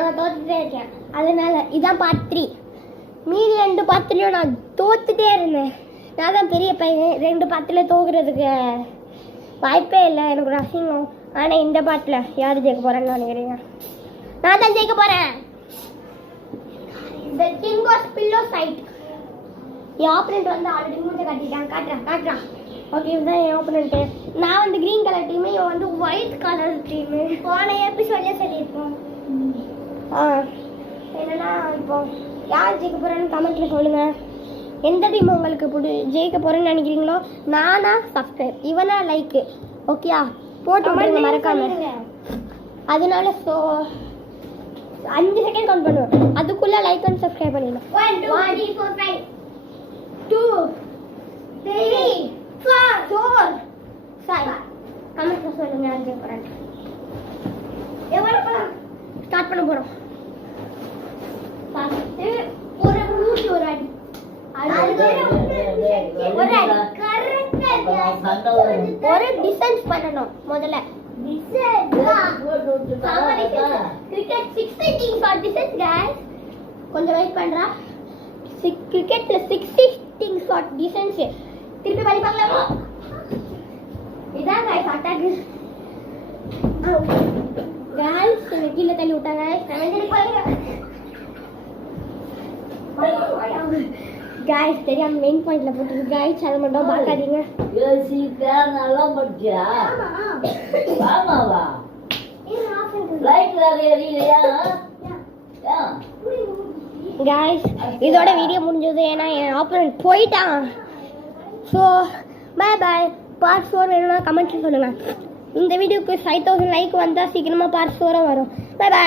நான் தோத்துட்டே இருக்கேன். அதனால இதான் பார்ட் 3. மீதி 2 பார்ட்லையும் நான் தோத்துட்டே இருந்தேன். நான் தான் பெரிய பையன், 2 பார்ட்டில் தோக்குறதுக்கு வாய்ப்பே இல்லை. எனக்கு ஒரு அசிங்கம். ஆனால் இந்த பாட்டில் யார் ஜெயிக்க போகிறேன்னு நினைக்கிறீங்க? நான் தான் ஜெயிக்க போகிறேன். The king of pillow side. N opponent வந்து ஆல்ரெடி மூஞ்சை காட்டுறான். ஓகே, இதுதான் என் ஆப்பனண்ட்டு. நான் வந்து க்ரீன் கலர் டீமு, இவன் வந்து ஒயிட் கலர் டீமு. போன எபிசோட்லேயே சொல்லியிருப்போம். என்னன்னா இப்போ யார் ஜெயிக்க போகிறேன்னு கமெண்ட்டில் சொல்லுங்கள். எந்த டீம் உங்களுக்கு ஜெயிக்க போகிறேன்னு நினைக்கிறீங்களோ? நானா சப்ஸ்கிரைப், இவனா லைக்கு. ஓகேயா? போட்டு விடுங்க மறக்காம. அதனால 5 செகண்ட் கவுண்ட் பண்ணுவோம். அதுக்குள்ள லைக் அண்ட் சப்ஸ்கிரைப் பண்ணிடணும். 1 2 3 4 5 2 3 4 5 கமெண்ட்ல சொல்லுங்க யார் ஜெயிக்க போறாங்க. எவ்வளவு ஸ்டார்ட் பண்ண போறோம். ஃபர்ஸ்ட் ஒரு ரூட் ஒரு அடி. ஒரு டிஸ்டன்ஸ் பண்ணணும் முதல்ல. Cricket 60 for distance guys. கொஞ்சம் வெயிட் பண்றா. கிரிக்கெட்ல 60 for distance. திருப்பி பண்ணி பார்க்கலாமா? இதான் गाइस அட்டாக். गाइस கீழ தள்ளி விட்டாங்க. गाइस தெரியாம மெயின் பாயிண்ட்ல போட்டுருக்கு. गाइस அத மட்டும் பார்க்காதீங்க. ஏசி ஃபேன் எல்லாம் பட்டியா? ஆமாவா? லைட் வேற எரியலையா? गाइस இதோட வீடியோ முடிஞ்சது. ஏன்னா என் ஆப்பனன்ட் போயிட்டான். So bye bye. பார்ட் 4 வேணும்னா கமெண்ட்ல சொல்லுங்க. இந்த வீடியோக்கு 5000 லைக் வந்தால் சீக்கிரமாக பார்ட் 4 வரும். Bye by.